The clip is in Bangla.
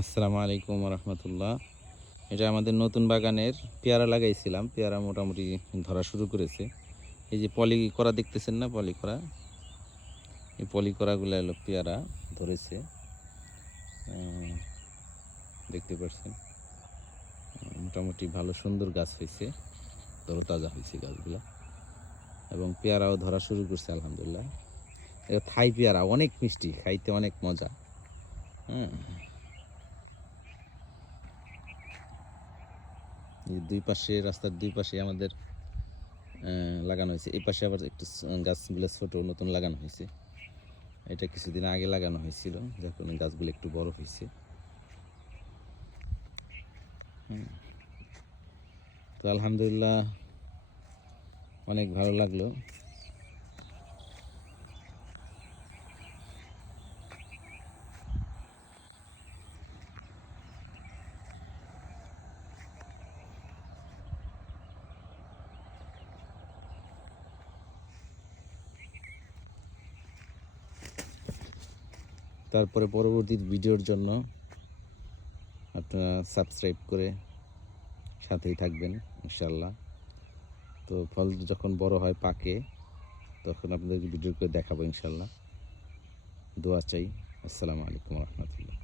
আসসালামু আলাইকুম রহমতুল্লাহ। এটা আমাদের নতুন বাগানের পেয়ারা লাগাইছিলাম। পেয়ারা মোটামুটি ধরা শুরু করেছে। এই যে পলি করা দেখতেছেন না, পলি করা, এই পলি করাগুলো হলো পেয়ারা ধরেছে। দেখতে পাচ্ছেন মোটামুটি ভালো সুন্দর গাছ হয়েছে, তরতাজা হয়েছে গাছগুলা, এবং পেয়ারাও ধরা শুরু করছে আলহামদুলিল্লাহ। এটা থাই পেয়ারা, অনেক মিষ্টি, খাইতে অনেক মজা। হ্যাঁ, এই দুই পাশে, রাস্তার দুই পাশে আমাদের লাগানো হয়েছে। এই পাশে আবার একটু গাছগুলো ছোট নতুন লাগানো হয়েছে। এটা কিছুদিন আগে লাগানো হয়েছিল, যখন গাছগুলো একটু বড় হয়েছে। তো আলহামদুলিল্লাহ অনেক ভালো লাগলো। তারপরে পরবর্তী ভিডিওর জন্য আপনারা সাবস্ক্রাইব করে সাথেই থাকবেন ইনশাল্লাহ। তো ফল যখন বড় হয়, পাকে, তখন আপনাদেরকে ভিডিও করে দেখাবো ইনশাল্লাহ। দোয়া চাই। আসসালামু আলাইকুম রহমতুল্লাহ।